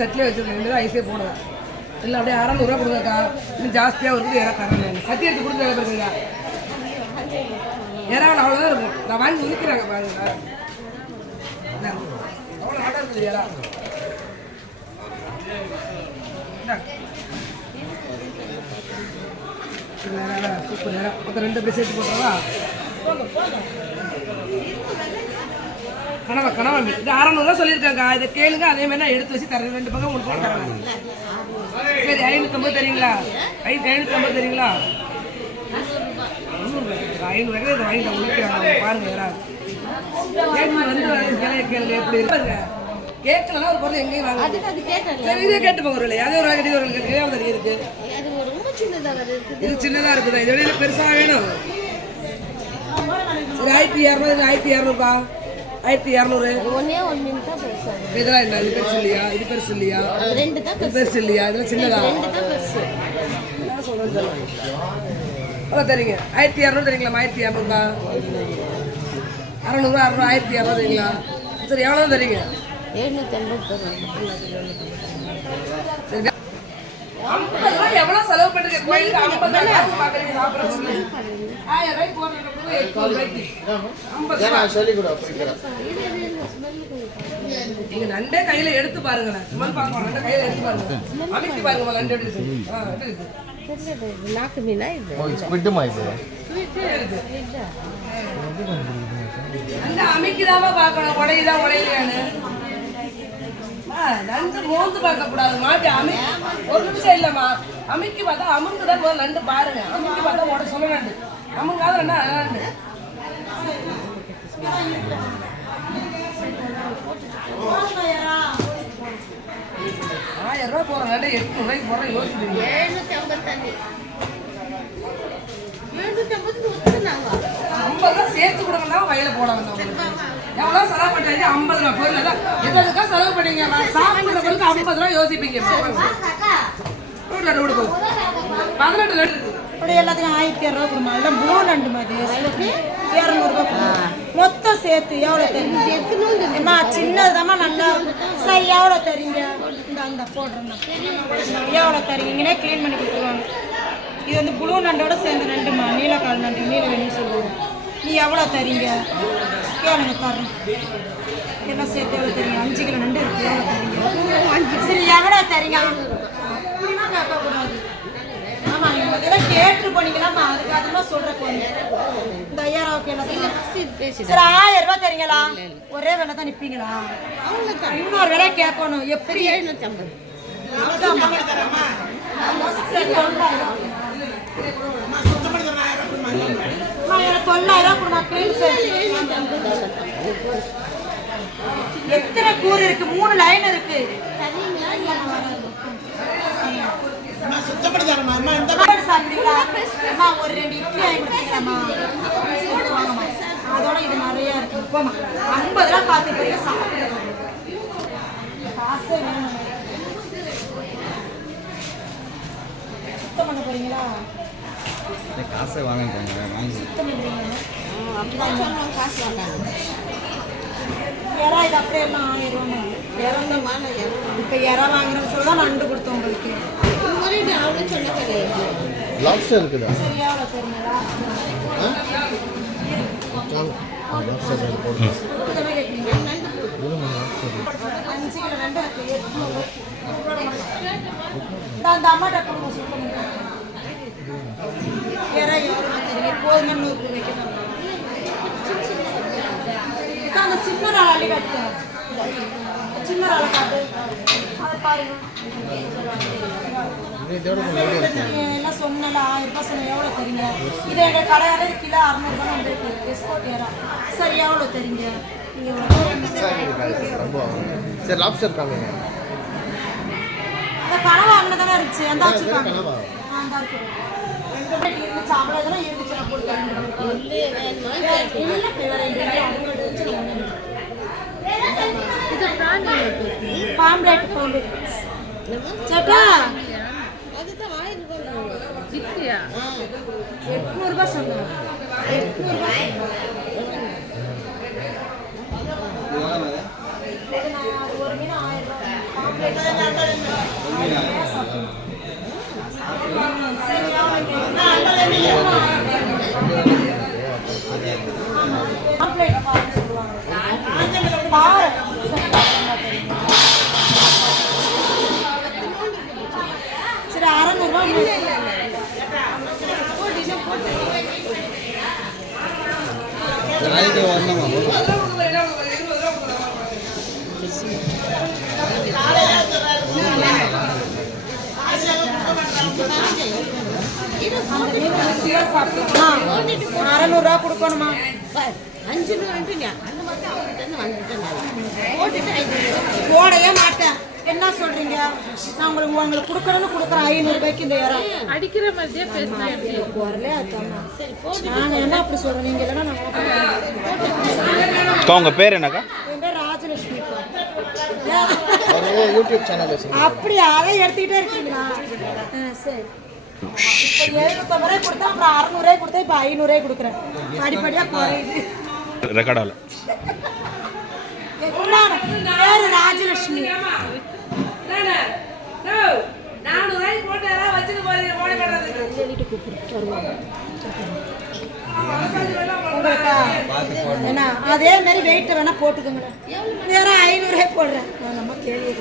சட்டிலே வச்சுருக்கேன் 2 தான் ஐஸே போடுவேன். இல்லை அப்படியே 600 ரூபா கொடுங்கக்கா, இன்னும் ஜாஸ்தியாக வருது யாராவது தரேன். சட்டி எடுத்து கொடுத்து வேலை பாருங்க. யாராவது அவ்வளோதான் இருக்கும். நான் வாங்கி உதிக்கிறாங்க பாருங்க. அவ்வளோ ஆட்டா இருக்குது யாரா சூப்பர் நேரம் மொத்தம் 2 பேர் சேர்த்து போட்டுறவா. கனவா கனவா மீன் இது 600 சொல்லியிருக்காங்க. இதை கேளுங்க, அதே மாதிரி நான் எடுத்து வச்சு தரேன். 2 பக்கம் 3 பக்கம் தரேன். சரி 550 தரீங்களா? 550 தரீங்களா? 500 இதை வாங்கிட்டு முடிக்கிறாங்க பாருங்க. யாராவது கேளுங்க எப்படி இருப்பாங்க. கேட்கலன்னா ஒரு பொருள் எங்கேயும் வாங்க. சரி இதே கேட்டு போங்க. இல்லை அதே ஒரு வாங்கி ஒரு கேள்வி இருக்கு. இது சின்னதாக இருக்குதா? இது வெளியில் பெருசாக வேணும். இது 1200. 1200 1200. இதெல்லாம் என்ன? இது பெருசு இல்லையா? இது பெருசு இல்லையா? இது பெருசு இல்லையா? இதெல்லாம் சின்னதா? எவ்வளோ தரீங்க? 1200 தரீங்களா? 1200 600 600 1200 தரீங்களா? சரி எவ்வளோ தரீங்க? 750. எவ்வளோ செலவு பண்ணுறீங்க கோயிலுக்கு? 50 காசு பார்க்குறீங்க சாப்பிட்றதுக்கு. 1000 ரூபாய்க்கு போடுறதுக்கு 800 சொல்லி கூட நீங்க நண்டே கையில எடுத்து பாருங்களேன். சும்மா பார்க்கலாம். நண்டை கையில எடுத்து பாருங்க. அமைக்கி பாருங்க. நண்டு எப்படி இருக்கு? நாக்கு மீனா இது? ஸ்குவிட்மா இது? நண்டு அமைக்கிதாம பார்க்கணும். உடையுதா உடையிலையான்னு. நண்டு மோந்து பார்க்க கூடாது. மாட்டி ஒரு நிமிஷம் இல்லம்மா. அமைக்கி பார்த்தா அமுங்குதான் முதல்ல நண்டு பாருங்க. அமைக்கி பார்த்தா உட சொல்ல நண்டு அமுங்காத நண்டு. 1000 ரூபா போற நண்டு 800 ரூபாய்க்கு போற யோசிக்கிறீங்க. 50 சேர்த்து கொடுங்கன்னா வயல போடாங்க. எவ்வளோ செலவு பண்ணுறீங்க? 50 ரூபா பொருள் தான். எதுக்கா செலவு பண்ணீங்க? சாப்பிட்ற பொருளுக்கு 50 ரூபா யோசிப்பீங்க. ரோடு போகும் 18 நண்டு அப்படி எல்லாத்தையும் 1200 கொடுமா. எல்லாம் ப்ளூ நண்டு மாதிரி 200 ரூபா மொத்தம் சேர்த்து எவ்வளோ தெரியுமா? சின்னதுதாம்மா நல்லா. சரி எவ்வளோ தரீங்க? இந்த போடுறேன் எவ்வளோ தரீங்கன்னே க்ளீன் பண்ணி கொடுத்துருவாங்க. இது வந்து ப்ளூ நண்டோட சேர்ந்த நண்டுமா. நீலக்கால் நண்டு நீல வேணும்னு சொல்லுவாங்க. நீ எவ்வளோ தரீங்க கேளுங்க தரேன். எல்லாம் சேர்த்து எவ்வளோ தரீங்க? 5 கிலோ நண்டு இருக்கு. எவ்வளோ தரீங்க? சரி எவ்வளோ தரீங்க? அப்படின்னா கேட்கக்கூடாது. ஆமாம் நீங்கள் இதெல்லாம் கேட்டு போனீங்களாம்மா. அதுக்கு அதெல்லாம் சொல்கிற போங்க. இந்த 5000 ரூபாய்க்கு சரி 1000 ரூபா தரீங்களா? ஒரே விலை தான் நிற்பீங்களா? இன்னொரு விலை கேட்கணும். எப்படி? 750. எத்தனை கூறு இருக்கு? 3 லைன் இருக்கு. ஒரு 2 இட்லி ஆயிடுமா? அதோட இது நிறைய இருக்கு. 50 ரூபா பார்த்துக்கிறீங்க. சாப்பிடுறோம் காசே வேணும். சுத்தம் பண்ண போறீங்களா? காசை வாங்கிட்டாங்க. சுத்தம் பண்ணுறீங்க. காசு வாங்காங்க. இறா இது அப்படியே எல்லாம் 1000 ரூபா. இப்போ இறா வாங்குறேன்னு சொல்லி தான் நண்டு கொடுத்தோம் உங்களுக்கு. லாப்ஸ்டர் இருக்குதா? சரி எவ்வளோ தெரியுங்களா? 5 கிலோ நண்டு அந்த அம்மாட்ட சுத்தம் இறா எவ்வளோ தெரியும்? போதுமா 100 ரூபாய்க்கு அந்த சின்ன நாள் அள்ளி காட்டு. சின்ன நாளை காட்டு. அதை பாருங்க. என்ன சொன்னல 1000 ரூபாய் சொன்ன. எவ்வளோ தெரியுங்க? இது எங்கள் கடையால கிலோ 600 ரூபாய் வந்துருக்கு. எஸ்போர்ட் ஏறா. சரி எவ்வளோ தெரியுங்க? சரி லாப்ஸ்டர் காமிங்க. அந்த கனவா அண்ணன் தானே இருந்துச்சு. அந்த வச்சுருக்காங்க. அந்த இருக்கு. அவ்வளோ இதெல்லாம் இருந்துச்சு. நான் பாம்ப்ளேட் போண்டு சேட்டா 800 ரூபாய் சொன்னேன். 800 ரூபாய் ஒரு மீன் 1000 ரூபாய். சரி 600 நாளைக்கு வரணுமா ரூபா கொடுக்கணுமா? போடவே மாட்டேன். என்ன சொல்றீங்க? நான் உங்களுக்கு கொடுக்கணும்னு கொடுக்குறேன். 500 ரூபாய்க்கு இந்த இடம் அடிக்கிற மாதிரியே பேசுறேன். வரல நாங்க என்ன அப்படி சொல்றோம்? நீங்க இல்லைன்னா உங்க பேர் என்னக்கா? என் பேர் ராஜலட்சுமி. யூடியூப் சேனல் அப்படியா? அதை எடுத்துக்கிட்டே இருக்கீங்களா? சரி. இப்போ 750 ரூபாய் கொடுத்தா அப்புறம் 600 ரூபாய் கொடுத்தா இப்போ 500 ரூபாய் கொடுக்குறேன். படிப்படியா குறையுது. ரெக்கார்ட் ஆகல. பேரு ராஜலட்சுமி. என்ன அதே மாதிரி வெயிட் வேணா போட்டுக்கோங்க. வேற 500 ரூபாய் போடுறேன். நம்ம கேள்வி